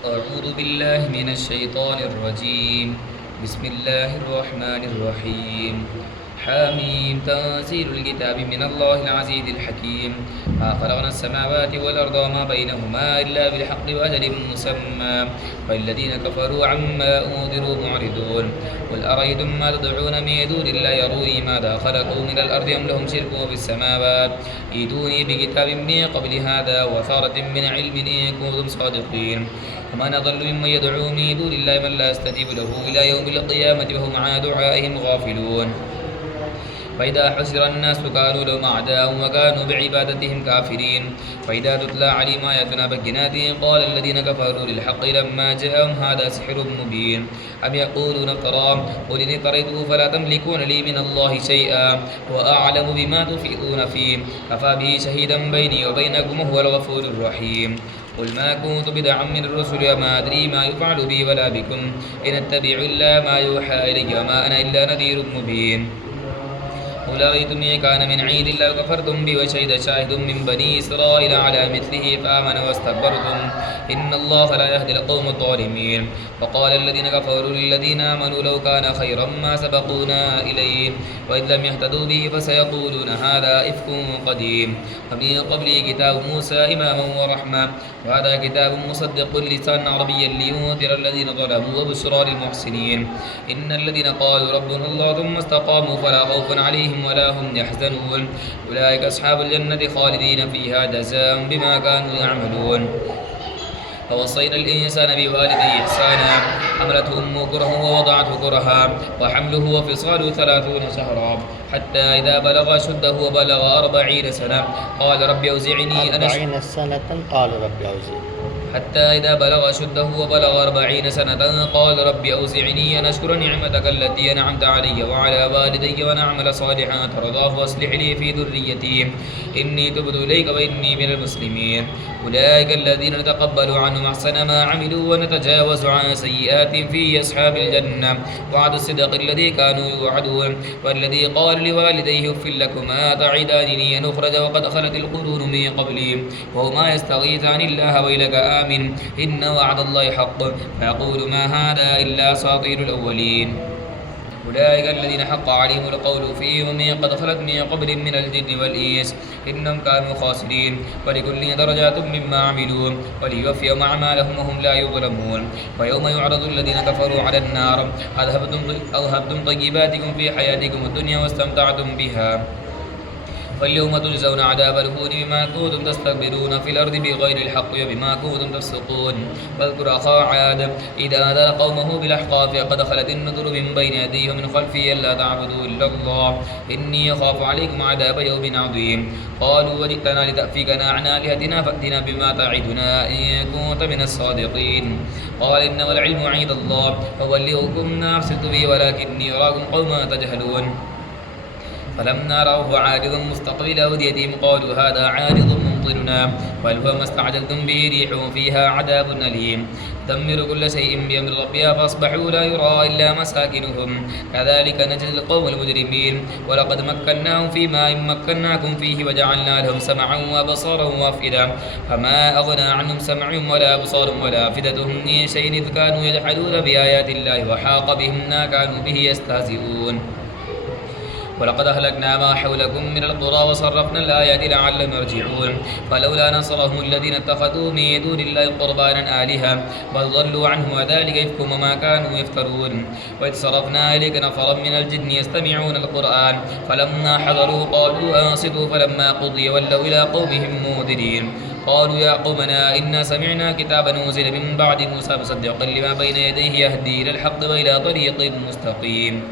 أعوذ بالله من الشيطان الرجيم. بسم الله الرحمن الرحيم. حاميم تنزيل الكتاب من الله العزيز الحكيم. ما خلقنا السماوات والأرض وما بينهما إلا بالحق وأجل مسمى والذين كفروا عما أنذروا معرضون. قل أرأيتم ما تدعون من دون الله أروني ماذا خلقوا من الأرض أم لهم شرك في السماوات ائتوني بكتاب من قبل هذا وثارة من علم إن كنتم صادقين. ومن أضل ممن يدعو من دون الله من لا يستجيب له إلى يوم القيامة وهم عن دعائهم غافلون. فإذا حشر الناس كانوا لهم أعداء وكانوا بعبادتهم كافرين. فإذا تتلى عليهم آياتنا بينات قال الذين كفروا للحق لما جاءهم هذا سحر مبين أم يقولون افتراه قل إن افتريته فلا تملكون لي من الله شيئا وأعلم بما تفيضون فيه كفى به شهيدا بيني وبينكم وهو الغفور الرحيم. قل ما كنت بدعا من الرسل وما أدري ما يفعل بي ولا بكم إن أتبع إلا ما يوحى إلي وما أنا إلا نذير مبين. قل أرأيتم إن كان من عند الله وكفرتم به وشهد شاهد من بني إسرائيل على مثله فآمن واستكبرتم إن الله لا يهدي القوم الظالمين. وقال الذين كفروا للذين آمنوا لو كان خيرا ما سبقونا إليه وإذ لم يهتدوا به فسيقولون هذا إفك قديم. ومن قبله كتاب موسى إماما ورحمة وهذا كتاب مصدق لسانا عربيا لينذر الذين ظلموا وبشرى للمحسنين. إن الذين قالوا ربنا الله ثم استقاموا فلا خوف عليهم ولا هم يحزنون أولئك أصحاب الجنة خالدين فيها جزاء بما كانوا يعملون. فوصينا الإنسان بوالديه إحسانا حملته أمه كرها ووضعته كرها وحمله وفصاله 30 شهرا حتى إذا بلغ أشده وبلغ 40 سنة قال رب أوزعني أن 40 سنة قال رب أوزعني حتى إذا بلغ أشده وبلغ 40 سنة قال رب أوزعني أن أشكر نعمتك التي أنعمت علي وعلى والدي وأن أعمل صالحا ترضاه وأصلح لي في ذريتي إني تبت إليك وإني من المسلمين. أولئك الذين نتقبل عنهم أحسن ما عملوا ونتجاوز عن سيئات في أصحاب الجنة وعد الصدق الذي كانوا يوعدون. والذي قال لوالديه أف لكما تعدانني أن أخرج وقد خلت القرون من قبلي وهما يستغيثان الله ويلك آمن إن وعد الله حق فيقول ما هذا إلا أساطير الأولين. أولئك الذين حق عليهم القول فيهم قد خلت من قبل من الجن والإنس إنهم كانوا خاسرين. ولكل درجات مما عملوا وليوفيهم أعمالهم وهم لا يظلمون. ويوم يعرض الذين كفروا على النار أذهبتم طيباتكم في حياتكم الدنيا واستمتعتم بها فاليوم تجزون عذاب الهون بما كنتم تستكبرون في الأرض بغير الحق وبما كنتم تفسقون. واذكر أخا عاد إذا أنذر قومه بالأحقاف قد خلت النذر من بين يديه ومن خلفه ألا تعبدوا إلا الله إني أخاف عليكم عذاب يوم عظيم. قالوا وجئتنا لتأفكنا عن آلهتنا فأتنا بما تعدنا إن كنت من الصادقين. قال إنما العلم عند الله فبلغكم ما أرسلت به ولكني أراكم قوما تجهلون. فلما رأوه عارضا مستقبل أوديتهم قالوا هذا عارض ممطرنا بل هو ما استعجلتم به ريح فيها عذاب أليم تدمر كل شيء بأمر ربها فأصبحوا لا يرى إلا مساكنهم كذلك نجزي القوم المجرمين. ولقد مكناهم فيما إن مكناكم فيه وجعلنا لهم سمعا وأبصارا وأفئدة فما أغنى عنهم سمعهم ولا أبصارهم ولا أفئدتهم من شيء إذ كانوا يجحدون بآيات الله وحاق بهم ما كانوا به يستهزئون. ولقد أهلكنا ما حولكم من القرى وصرفنا الآيات لعلهم يرجعون. فلولا نصرهم الذين اتخذوا من دون الله قربانا آلهة بل ضلوا عنه وذلك إفكهم وما كانوا يفترون. وإذ صرفنا إليك نفرا من الجن يستمعون القرآن فلما حضروا قالوا أنصتوا فلما قضي ولوا إلى قومهم منذرين. قالوا يا قومنا إنا سمعنا كتابا أنزل من بعد موسى مصدقا لما بين يديه يهدي إلى الحق وإلى طريق مستقيم.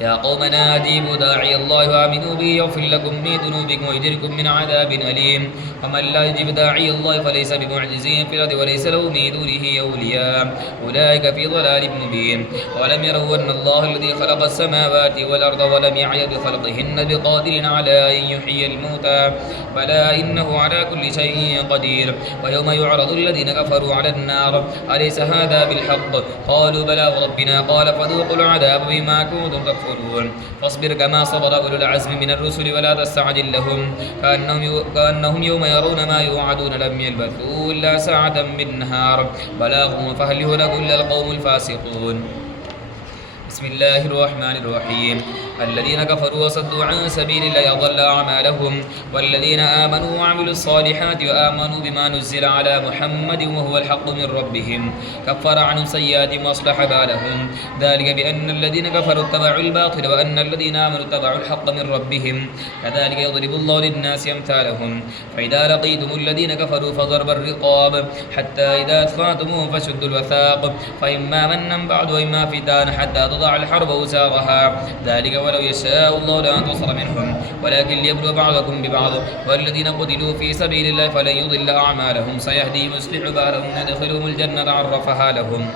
يا قومنا أجيبوا داعي الله وآمنوا به يغفر لكم من ذنوبكم ويجركم من عذاب أليم. ومن لا يجب داعي الله فليس بمعجز في الأرض وليس له من دونه أولياء أولئك في ضلال مبين. ولم يروا أن الله الذي خلق السماوات والأرض ولم يعي بخلقهن بقادر على أن يحيي الموتى بلى إنه على كل شيء قدير. ويوم يعرض الذين كفروا على النار أليس هذا بالحق قالوا بلى وربنا قال فذوقوا العذاب بما كنتم تكفرون. يشكرون فاصبر كما صبر أولو العزم من الرسل ولا تستعجل لهم كأنهم يوم يرون ما يوعدون لم يلبثوا إلا ساعة من نهار بلاغ فهل يهلك إلا القوم الفاسقون بسم الله الرحمن الرحيم الذين كفروا وصدوا عن سبيل الله أضل أعمالهم والذين آمنوا وعملوا الصالحات وآمنوا بما نزل على محمد وهو الحق من ربهم كفر عنهم سيئاتهم وأصلح بالهم ذلك بأن الذين كفروا اتبعوا الباطل وأن الذين آمنوا اتبعوا الحق من ربهم كذلك يضرب الله للناس أمثالهم فإذا لقيتم الذين كفروا فضرب الرقاب حتى إذا أثخنتموهم فشدوا الوثاق فإما منا بعد وإما فتان حتى تضع الحرب أوزارها ذلك ولو يشاء الله لانتصر منهم ولكن ليبلو بعضكم ببعض والذين قتلوا في سبيل الله فلن يضل أعمالهم سيهديهم ويصلح بالهم ويدخلهم الجنة عرفها لهم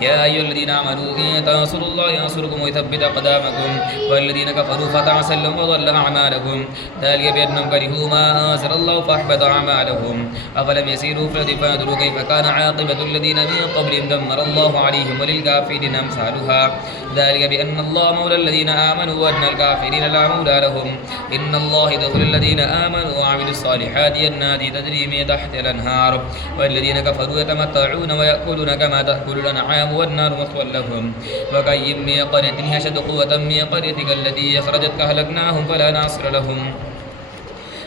يا أيها الذين آمنوا إن تنصروا الله ينصركم ويثبت أقدامكم والذين كفروا فتعسا لهم وضل أعمالكم ذلك بأنهم كرهوا ما أنزل الله فأحبط أعمالهم أفلم يسيروا في الأرض فينظروا كيف كان عاقبة الذين من قبلهم دمر الله عليهم وللكافرين أمثالها ذلك بأن الله مولى الذين آمنوا وأن الكافرين لا مولى لهم إن الله يدخل الذين آمنوا وعملوا الصالحات جنات تجري من تحتها الأنهار والذين كفروا يتمتعون ويأكلون كما تأكل الأنعام والنار مثوى لهم وكأي من قرية هي أشد قوة من قريتك التي أخرجتك أهلكناهم فلا ناصر لهم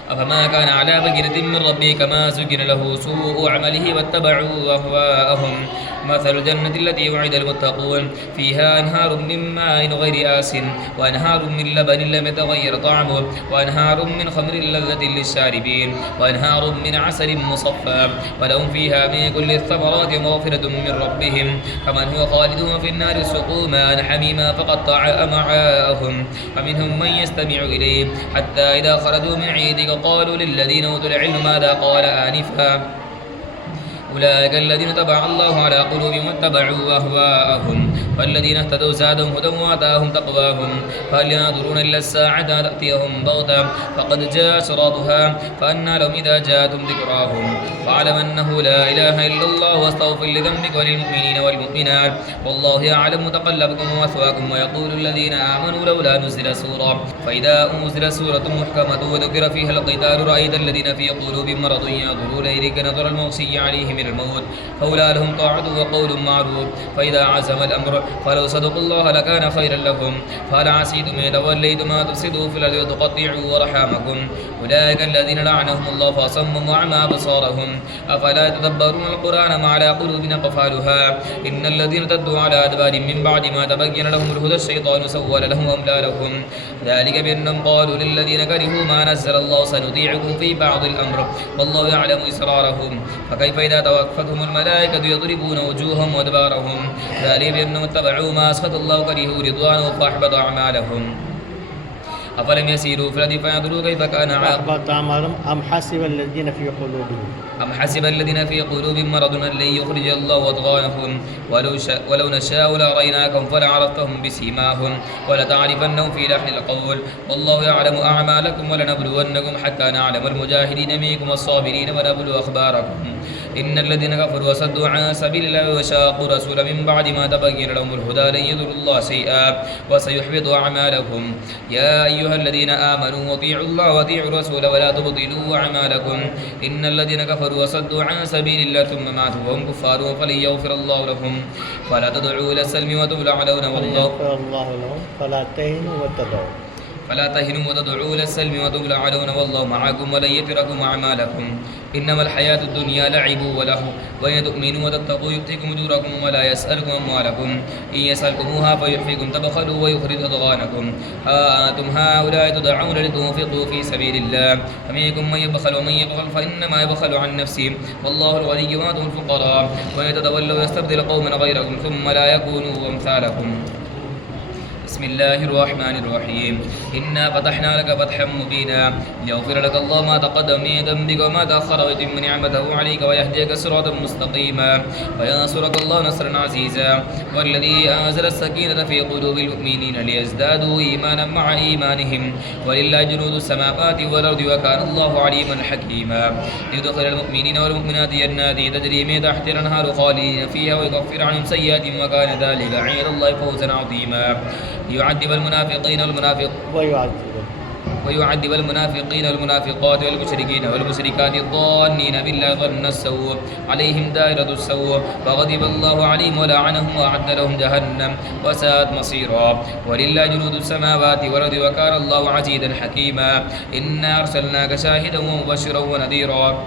أفما كان على بينة من ربه كما زين له سوء عمله واتبعوا أهواءهم مثل الجنة التي وعد المتقون فيها أنهار من ماء غير آسن وأنهار من لبن لم يتغير طعمه وأنهار من خمر لذة للشاربين وأنهار من عسل مصفى ولهم فيها من كل الثمرات مغفرة من ربهم كمن هو خالد في النار سقوا ماء حميما فقطع أمعاءهم فمنهم من يستمع إليه حتى إذا خرجوا من عيدك قالوا للذين أوتوا العلم ماذا قال آنفا أولئك الذين تبع الله على قلوبهم واتبعوا أهواءهم والذين اهتدوا زادهم هدى وآتاهم تقواهم فهل ينظرون إلا الساعة تأتيهم بغتة فقد جاء أشراطها فأنى لهم إذا جاءتهم ذكراهم فاعلم أنه لا إله إلا الله واستغفر لذنبك وللمؤمنين والمؤمنات والله يعلم متقلبكم ومثواكم ويقول الذين آمنوا لولا نزل سورة فإذا أنزل سورة محكمة وذكر فيها القتال رأيت الذين في قلوبهم مرض ينظرون إليك نظر المغشي عليه من الموت فأولى لهم طاعة وقول معروف فإذا عزم الأمر فلو صدقوا الله لكان خيرا لهم فهل عسيتم إن توليتم أن تفسدوا في الأرض وتقطعوا أرحامكم أولئك الذين لعنهم الله فأصموا وأعمى أبصارهم أفلا يتدبرون القرآن ما على قلوب أقفالها إن الذين ارتدوا على أدبار من بعد ما تبين لهم الهدى الشيطان سول لهم وأملى لهم ذلك بأنهم قالوا للذين كرهوا ما نزل الله سنطيعكم في بعض الأمر والله يعلم إسرارهم فكيف إذا توفتهم الملائكة يضربون وجوههم وأدبارهم ذلك بأنهم اتبعوا ما أسخط الله كرهوا رضوانه فأحبط أعمالهم أفلم يسيروا في الأرض فينظروا كيف كان أحبط أعمالهم أم حسب الذين في قلوبهم في قلوبهم مرض أن لن يخرج الله أضغانهم ولو نشاء لأريناكم فلعرفتهم بسيماهم ولتعرفنهم في لحن القول والله يعلم أعمالكم ولنبلونكم حتى نعلم المجاهدين منكم والصابرين ونبلو أخباركم إن الذين كفروا وصدوا عن سبيل الله وشاقوا الرسول من بعد ما تبين لهم الهدى لن يضروا الله شيئا وسيحبط أعمالهم يا أيها الذين آمنوا أطيعوا الله وأطيعوا الرسول ولا تبطلوا أعمالكم إن الذين كفروا وصدوا عن سبيل الله ثم ماتوا وهم كفار فلن يغفر الله لهم فلا تدعوا إلى السلم وتبلعون والله فلا تهنوا وتدعوا إلى السلم وتبلعون والله معكم ولن يتركم أعمالكم إنما الحياة الدنيا لعب وله وإن تؤمنوا وتتقوا يؤتكم أجوركم ولا يسألكم أموالكم إن يسألكموها فيحفكم تبخلوا ويخرج أضغانكم ها أنتم هؤلاء تدعون لتنفقوا في سبيل الله فمنكم من يبخل ومن يبخل فإنما يبخل عن نفسه والله الغني وأنتم الفقراء وإن تتولوا يستبدل قوما غيركم ثم لا يكونوا أمثالكم بسم الله الرحمن الرحيم إنا فتحنا لك فتحا مبينا ليغفر لك الله ما تقدم من ذنبك وما تأخر ويتم نعمته عليك ويهديك صراطا مستقيما وينصرك الله نصرا عزيزا والذي أنزل السكينة في قلوب المؤمنين ليزدادوا إيمانا مع إيمانهم ولله جنود السماوات والأرض وكان الله عليما حكيما ليدخل المؤمنين والمؤمنات جنات تجري من تحت الأنهار خالدين فيها ويكفر عنهم سيئاتهم وكان ذلك عند الله فوزا عظيما ليعذب المنافقين ويعذب المنافقين والمنافقات والمشركين والمشركات الظانين بالله ظن السوء عليهم دائرة السوء فغضب الله عليهم ولعنهم وأعد لهم جهنم وساءت مصيرا ولله جنود السماوات والأرض وكان الله عزيزا حكيما إنا أرسلناك شاهدا ومبشرا ونذيرا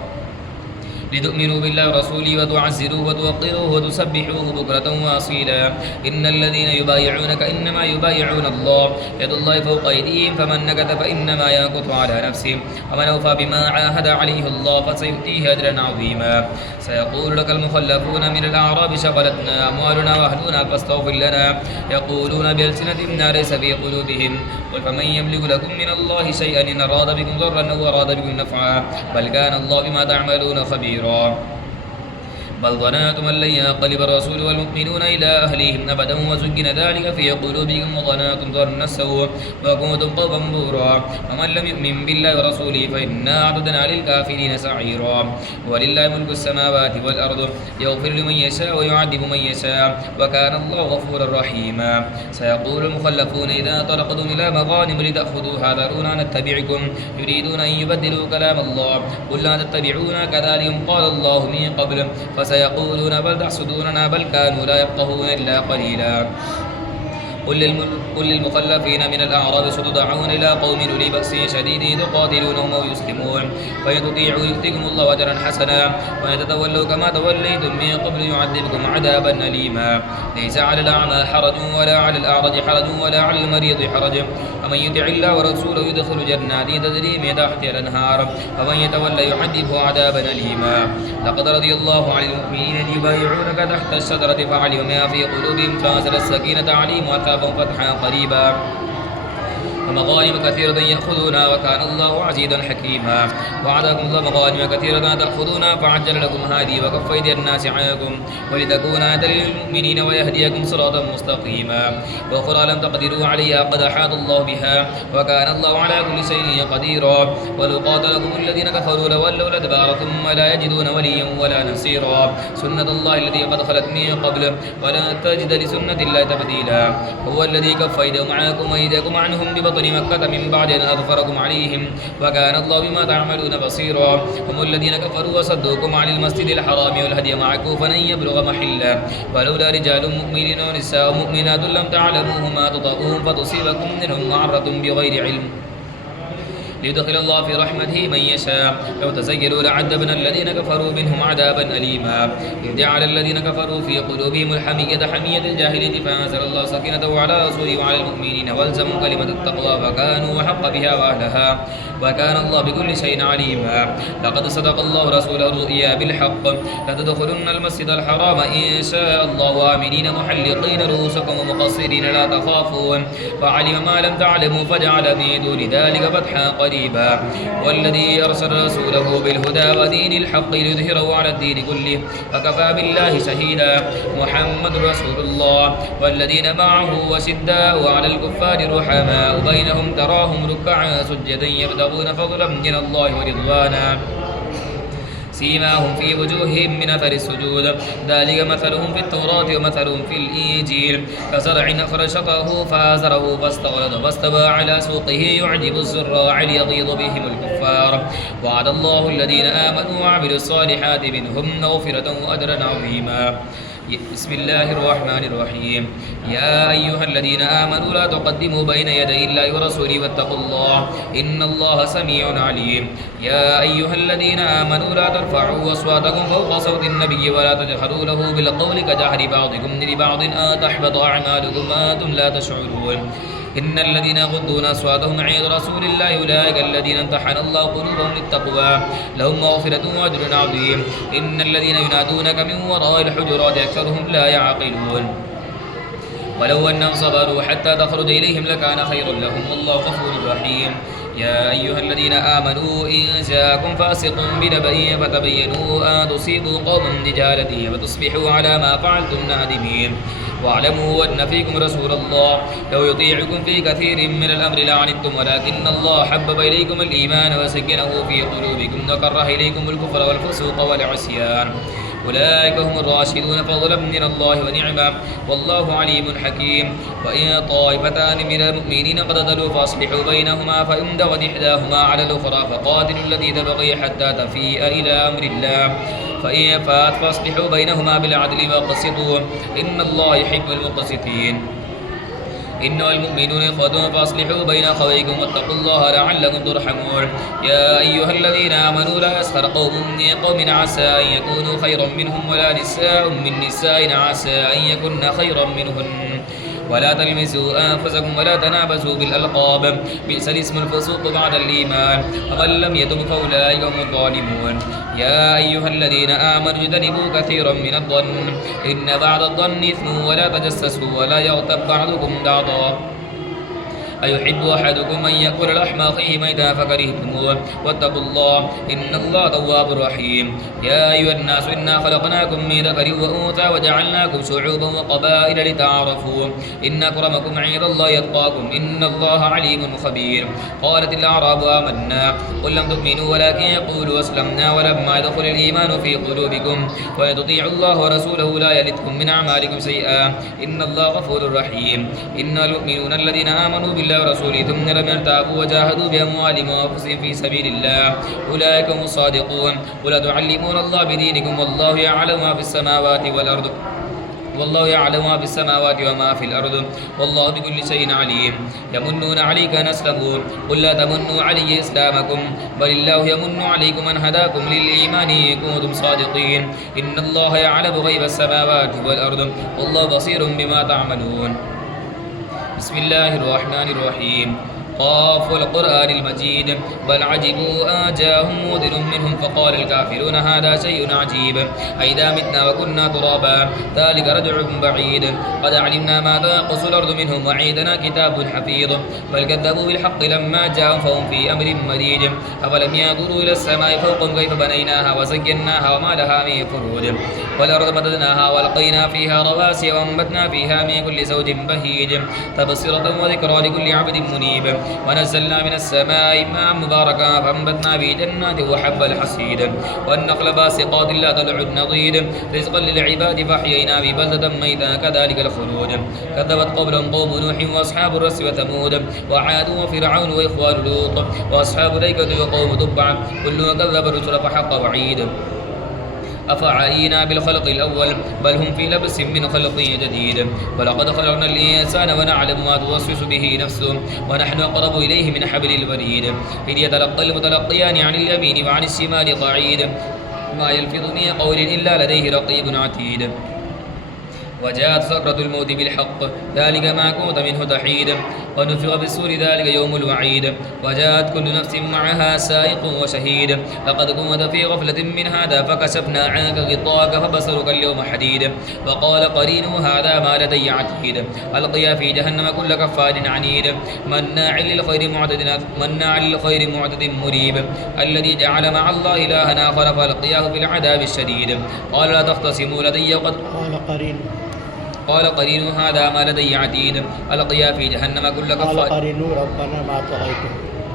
لتؤمنوا بالله ورسوله وتعزروه وتوقروه وتسبحوه بكرة وأصيلا إن الذين يبايعونك إنما يبايعون الله يد الله فوق أيديهم فمن نكث فإنما ينكث على نفسه ومن أوفى بما عاهد عليه الله فسيؤتيه أجرا عظيما سيقول لك المخلفون من الأعراب شغلتنا أموالنا وأهلنا فاستغفر لنا يقولون بألسنتهم ما ليس في قلوبهم قل فمن يملك لكم من الله شيئا إن أراد بكم ضرا أو أراد بكم نفعا بل كان الله بما تعملون خبيرا بل ظننتم أن لن ينقلب الرسول والمؤمنون إلى أهليهم أبدا وزين ذلك في قلوبكم وظننتم ظن السوء وكنتم قوما بورا ومن لم يؤمن بالله ورسوله فإنا أعتدنا للكافرين سعيرا ولله ملك السماوات والأرض يغفر لمن يشاء ويعذب من يشاء وكان الله غفورا رحيما سيقول المخلفون إذا انطلقتم إلى مغانم لتأخذوها ذرونا نتبعكم يريدون أن يبدلوا كلام الله قل لا تتبعونا كذلك قال الله من قبل فسيقولون بل تحسدوننا بل كانوا لا يفقهون إلا قليلا قل للمخلفين من الأعراب ستدعون إلى قوم أولي بأس شديد تقاتلونهم أو يسلمون فإن تطيعوا يؤتكم الله أجرا حسنا وإن تتولوا كما توليتم من قبل يعذبكم عذابا أليما ليس على الأعمى حرج ولا على الأعرج حرج ولا على المريض حرج ومن يطع الله ورسوله يدخل جنات تجري من تحتها الأنهار ومن يتولى يعذبه عذابا أليما لقد رضي الله عن المؤمنين أن يبايعونك تحت الشجرة فعلم ما في قلوبهم فأنزل السكينة عليهم وأثابهم فتحا قريبا ومغانم كثيرة يأخذونها وكان الله عزيزا حكيما وعدكم الله مغانم كثيرة تأخذونها فعجل لكم هذه وكف أيدي الناس عنكم ولتكون آية للمؤمنين ويهديكم صراطا مستقيما وأخرى لم تقدروا عليها قد أحاط الله بها وكان الله على كل شيء قديرا ولو قاتلكم الذين كفروا لولوا الأدبار ثم لا يجدون وليا ولا نصيرا سنة الله التي قد خلت من قبل ولا تجد لسنة الله تبديلا هو الذي كف أيديهم عنكم وأيديكم عنهم ببطن مكة من بعد أن أظفركم عليهم وكان الله بما تعملون بصيرا هم الذين كفروا وصدوكم عن المسجد الحرام والهدي معكوفا أن يبلغ محله ولولا رجال مؤمنين ونساء مؤمنات لم تعلموهم ما تطؤوهم فتصيبكم منهم معرة بغير علم ليدخل الله في رحمته من يشاء لو تزيلوا لعذبنا الذين كفروا منهم عذابا أليما إذ جعل الذين كفروا في قلوبهم الحمية حمية الجاهلية فأنزل الله سكينته على رسوله وعلى المؤمنين والزموا كلمة التقوى فكانوا أحق بها وأهلها وكان الله بكل شيء عليما لقد صدق الله رسوله الرؤيا بالحق لتدخلن المسجد الحرام إن شاء الله آمنين محلقين رؤوسكم ومقصرين لا تخافون فعلم ما لم تعلموا فجعل من دون ذلك فتحا قريبا والذي أرسل رسوله بالهدى ودين الحق ليظهره على الدين كله وكفى بالله شهيدا محمد رسول الله والذين معه وشداء على الكفار رحماء بينهم تراهم ركعا سجدا يبتغون فضلا من الله ورضوانا سيماهم في وجوههم من أثر السجود ذلك مثلهم في التوراة ومثلهم في الإنجيل كزرع أخرج شطأه فآزره فاستغلظ فاستوى على سوقه يعجب الزراع ليغيظ بهم الكفار وعد الله الذين آمنوا وعملوا الصالحات منهم مغفرة وأجرا عظيما بسم الله الرحمن الرحيم يا أيها الذين آمنوا لا تقدموا بين يدي الله ورسوله واتقوا الله إن الله سميع عليم يا أيها الذين آمنوا لا ترفعوا أصواتكم فوق صوت النبي ولا تجهروا له بالقول كجهر بعضكم لبعض أن تحبط أعمالكم وأنتم لا تشعرون إن الذين يغضون أصواتهم عند رسول الله أولئك الذين امتحن الله قلوبهم للتقوى لهم مغفرة وأجر عظيم إن الذين ينادونك من وراء الحجرات أكثرهم لا يعقلون ولو أنهم صبروا حتى تخرج إليهم لكان خيرا لهم والله غفور رحيم يا أيها الذين آمنوا إن جاءكم فاسق بنبأ فتبينوا أن تصيبوا قوما بجهالة فتصبحوا على ما فعلتم نادمين واعلموا أن فيكم رسول الله لو يطيعكم في كثير من الأمر لعنتم ولكن الله حبب إليكم الإيمان وسكنه في قلوبكم وكره إليكم الكفر والفسوق والعصيان أولئك هم الراشدون فضلا من الله ونعمة والله عليم حكيم. وإن طائفتان من المؤمنين اقتتلوا فأصلحوا بينهما فإن بغت إحداهما على الأخرى فقاتلوا التي تبغي حتى تفيء إلى أمر الله فإن فات فأصلحوا بينهما بالعدل واقسطوا إن الله يحب المقسطين. إنما المؤمنون إخوة فأصلحوا بين أخويكم واتقوا الله لعلكم ترحمون. يا أيها الذين آمنوا لا يسخر قوم من قوم عسى أن يكونوا خيرا منهم ولا نساء من نساء عسى أن يكن خيرا منهن ولا تلمسوا أنفسكم ولا تنابزوا بالألقاب بئس الاسم الفسوق بعد الإيمان ومن لم يتب فأولئك هم الظالمون. يا أيها الذين آمنوا اجتنبوا كثيرا من الظن إن بعض الظن إثم ولا تجسسوا ولا يغتب بعضكم بعضا أيحب أحدكم أن يأكل لحم أخيه ميتا فكرهتموه واتقوا الله إن الله تواب رحيم. يا أيها الناس إنا خلقناكم من ذكر وأنثى وجعلناكم شعوبا وقبائل لتعارفوا إن أكرمكم عند الله يتقاكم إن الله عليم خبير. قالت الأعراب آمنا قل لم تؤمنوا ولكن يقولوا أسلمنا ولما يدخل الإيمان في قلوبكم وإن تطيعوا الله ورسوله لا يلدكم من أعمالكم شيئا إن الله غفور رحيم. إن المؤمنون الذين آمنوا بالله ورسوله ثم لم يرتابوا وجاهدوا بأموالهم وأنفسهم في سبيل الله أولئك هم الصادقون. ولا تعلمون الله بدينكم والله يعلم ما في السماوات والأرض والله يعلم ما في السماوات وما في الأرض والله بكل شيء عليم. يمنون عليك أن أسلموا قل لا تمنوا علي إسلامكم بل الله يمن عليكم أن هداكم للإيمان إن كنتم صادقين إن الله يعلم غيب السماوات والأرض والله بصير بما تعملون. بسم الله الرحمن الرحيم قاف والقرآن المجيد بل عجبوا أن جاءهم منذر منهم فقال الكافرون هذا شيء عجيب أئذا متنا وكنا ترابا ذلك رجع بعيد قد علمنا ما تنقص الأرض منهم وعيدنا كتاب حفيظ بل كذبوا بالحق لما جاءهم فهم في أمر مريج أفلم ينظروا إلى السماء فوقهم كيف بنيناها وزيناها وما لها من فروج والأرض مددناها وألقينا فيها رواسي وأنبتنا فيها من كل زوج بهيج تبصرة وذكرى لكل عبد منيب ونزلنا من السماء ماء مباركا فأنبتنا به جنات وحب الحصيد والنخل باسقات لا طلع النضيد رزقا للعباد فأحيينا به بلدة ميتا كذلك الخلود كذبت قبلهم قوم نوح وأصحاب الرس وثمود وعاد وفرعون وإخوان لوط وأصحاب الأيكة وقوم تبع كل كذب الرسل فحق وعيد أفعينا بالخلق الأول بل هم في لبس من خلق جديد ولقد خلقنا الإنسان ونعلم ما توسوس به نفسه ونحن أقرب إليه من حبل الوريد إذ يتلقى المتلقيان عن اليمين وعن الشمال قعيد ما يلفظ من قول إلا لديه رقيب عتيد وجاءت سكرة الموت بالحق ذلك ما كنت منه تحيد ونفخ بالسور ذلك يوم الوعيد وجاءت كل نفس معها سائق وشهيد لقد كنت في غفلة من هذا فكشفنا عنك غطاءك فبصرك اليوم حديد وقال قرينه هذا ما لدي عتيد ألقيا في جهنم كل كفار عنيد مناع للخير معتد مريب الذي جعل مع الله إلها آخر فألقياه في العذاب الشديد قال لا تختصموا لدي وقد قال قرين هذا ما لدي عتيد ألقيا في جهنم كل كفار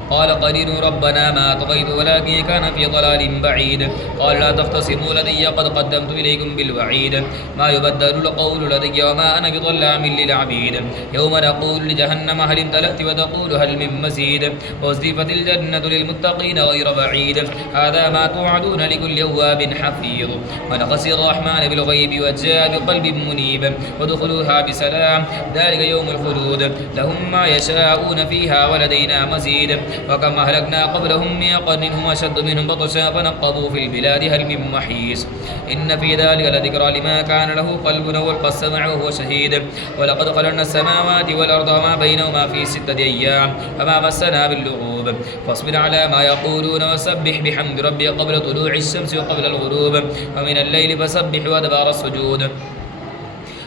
قال قرين ربنا ما طغيت ولكن كان في ضلال بعيد قال لا تختصموا لدي قد قدمت إليكم بالوعيد ما يبدل القول لدي وما أنا بظلام للعبيد يوم نقول لجهنم هل امتلأت وتقول هل من مزيد وأزلفت الجنة للمتقين غير بعيد هذا ما توعدون لكل أواب حفيظ من خسر الرحمن بالغيب وجاء بقلب منيب وادخلوها بسلام ذلك يوم الخلود لهم ما يشاءون فيها ولدينا مزيد وكم أهلكنا قبلهم من قرن هم أشد منهم بطشا فنقبوا في البلاد هل من محيص إن في ذلك لذكرى لمن كان له قلب أو ألقى السمع وهو شهيد ولقد خلقنا السماوات والأرض وما بينهما في 6 أيام وما مسنا باللغوب فاصبر على ما يقولون وسبح بحمد ربك قبل طلوع الشمس وقبل الغروب ومن الليل فسبح وأدبار السجود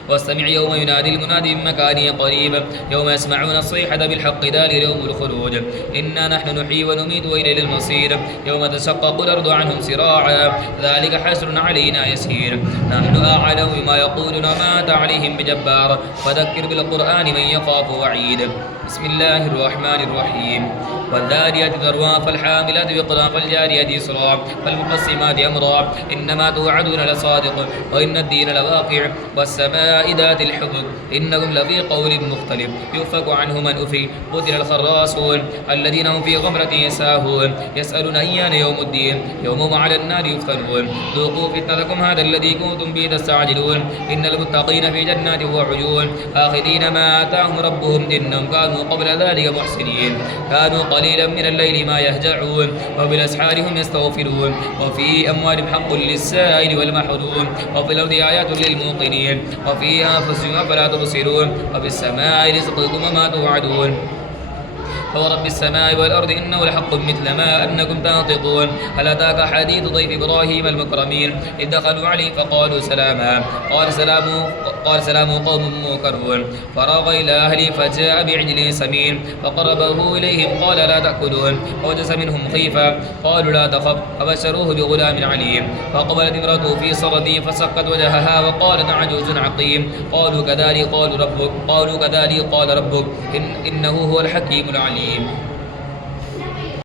واستمع يوم ينادي المنادي من مكان قريب يوم يسمعون الصيحة بالحق ذلك يوم الخلود إنا نحن نحيي ونميت وإلينا المصير يوم تشقق الأرض عنهم سراعا ذلك حشر علينا يسير نحن أعلم بما يقولون وما أنت عليهم بجبار فذكر بالقرآن من يخاف وعيد بسم الله الرحمن الرحيم والذاريات ذروا فالحاملات وقرا فالجاريات يسرا فالمقسمات أمرا إنما توعدون لصادق وإن الدين لواقع والسماء ذات الحبك إنهم لفي قول مختلف يؤفك عنه من أفي قتل الخراصون الذين هم في غمرة ساهون يسألون أيان يوم الدين يوم على النار يفتنون ذوقوا فتنتكم هذا الذي كنتم به تستعجلون إن المتقين في جنات وعيون آخذين ما آتاهم ربهم إنهم كانوا قبل ذلك محسنين كانوا قليلا من الليل ما يهجعون وبالأسحار هم يستغفرون وفي أموالهم حق للسائل والمحروم وفي الأرض آيات للموقنين وفيها أنفسهم فلا تبصرون وفي السماء رزقكم وما توعدون فورب السماء والأرض إنه لحق مثل ما أنكم تنطقون هل أتاك حديث ضيف إبراهيم المكرمين إذ دخلوا عليه فقالوا سلاما قال سلام قوم منكرون فراغ إلى أهله فجاء بعجل سمين فقربه إليهم قال لا تأكلون فوجس منهم خيفة قالوا لا تخف فبشروه بغلام عليم فقبلت امرأته في صرده فسكت وجهها وقالت عجوز عقيم قالوا كذلك قال ربك إنه هو الحكيم العليم